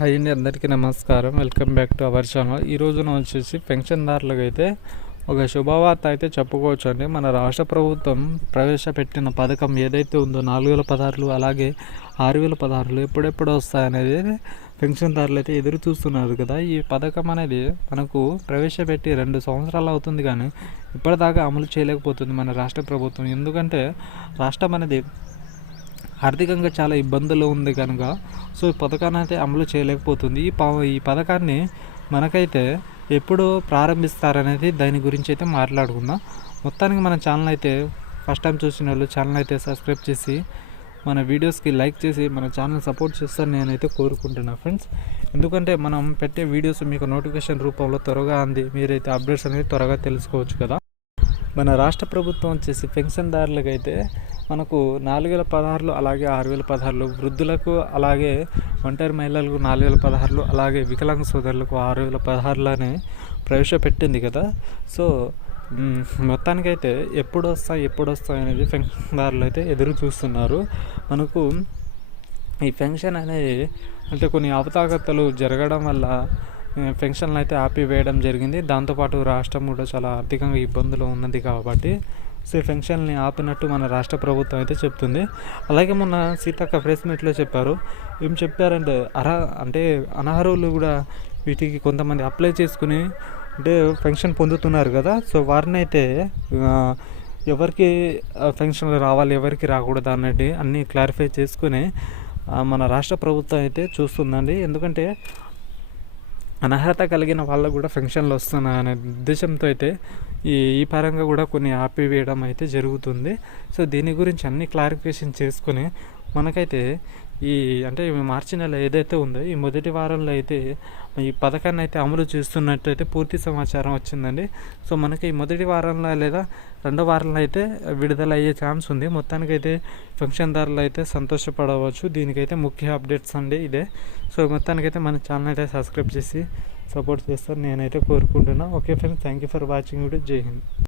Hi అండి, అందరికీ నమస్కారం. Welcome back to our channel. ఈ రోజున వచ్చేసి పెన్షన్దారులకు అయితే ఒక శుభవార్త అయితే చెప్పుకోవచ్చు అండి. మన రాష్ట్ర ప్రభుత్వం ప్రవేశపెట్టిన పథకం ఏదైతే ఉందో 4016 అలాగే 6016 ఎప్పుడెప్పుడు వస్తాయనేది పెన్షన్దారులు అయితే ఎదురు చూస్తున్నారు కదా. ఈ పథకం అనేది మనకు ప్రవేశపెట్టి 2 సంవత్సరాలు అవుతుంది, కానీ ఇప్పటిదాకా అమలు చేయలేకపోతుంది మన రాష్ట్ర ప్రభుత్వం. ఎందుకంటే రాష్ట్రం అనేది ఆర్థికంగా చాలా ఇబ్బందులు ఉంది కనుక ఈ పథకాన్ని అయితే అమలు చేయలేకపోతుంది. ఈ పథకాన్ని మనకైతే ఎప్పుడు ప్రారంభిస్తారనేది దాని గురించి అయితే మాట్లాడుకుందాం. మొత్తానికి మన ఛానల్ అయితే ఫస్ట్ టైం చూసిన వాళ్ళు ఛానల్ అయితే సబ్స్క్రైబ్ చేసి మన వీడియోస్కి లైక్ చేసి మన ఛానల్ సపోర్ట్ చేస్తారని నేనైతే కోరుకుంటున్నాను ఫ్రెండ్స్. ఎందుకంటే మనం పెట్టే వీడియోస్ మీకు నోటిఫికేషన్ రూపంలో త్వరగా అంది మీరైతే అప్డేట్స్ అనేది త్వరగా తెలుసుకోవచ్చు కదా. మన రాష్ట్ర ప్రభుత్వం వచ్చేసి పెన్షన్దారులకు అయితే మనకు 4016 అలాగే 6016 వృద్ధులకు అలాగే ఒంటరి మహిళలకు 4016 అలాగే వికలాంగ సోదరులకు 6016 ప్రవేశపెట్టింది కదా. మొత్తానికైతే ఎప్పుడు వస్తాయి అనేది పెన్షన్దారులు అయితే ఎదురు చూస్తున్నారు. మనకు ఈ పెన్షన్ అనేది అంటే కొన్ని అవతాగతలు జరగడం వల్ల పెన్షన్లు అయితే ఆపివేయడం జరిగింది. దాంతోపాటు రాష్ట్రం కూడా చాలా ఆర్థికంగా ఇబ్బందులు ఉన్నది కాబట్టి పెన్షన్ని ఆపినట్టు మన రాష్ట్ర ప్రభుత్వం అయితే చెప్తుంది. అలాగే మొన్న సీతక్క ప్రెస్ మీట్లో చెప్పారు. ఏం చెప్పారంటే అంటే అనర్హులు కూడా వీటికి కొంతమంది అప్లై చేసుకుని అంటే పెన్షన్ పొందుతున్నారు కదా. వారిని అయితే ఎవరికి పెన్షన్లు రావాలి ఎవరికి రాకూడదు అన్నట్టు అన్నీ క్లారిఫై చేసుకుని మన రాష్ట్ర ప్రభుత్వం అయితే చూస్తుందండి. ఎందుకంటే అనర్హత కలిగిన వాళ్ళకు కూడా పెన్షన్లు వస్తున్నాయనే ఉద్దేశంతో అయితే ఈ పరంగా కూడా కొన్ని ఆపివేయడం అయితే జరుగుతుంది. దీని గురించి అన్ని క్లారిఫికేషన్ చేసుకుని మనకైతే అంటే మార్చి నెల ఏదైతే ఉందో ఈ మొదటి వారంలో అయితే ఈ పథకాన్ని అయితే అమలు చేస్తున్నట్టు అయితే పూర్తి సమాచారం వచ్చిందండి. మనకి ఈ మొదటి వారంలో లేదా రెండో వారంలో అయితే విడుదల అయ్యే ఛాన్స్ ఉంది. మొత్తానికైతే పెన్షన్దారులు అయితే సంతోషపడవచ్చు. దీనికైతే ముఖ్య అప్డేట్స్ అండి ఇదే. మొత్తానికైతే మన ఛానల్ అయితే సబ్స్క్రైబ్ చేసి సపోర్ట్ చేస్తారు నేనైతే కోరుకుంటున్నాను. Okay friends, thank you for watching video. జై హింద్.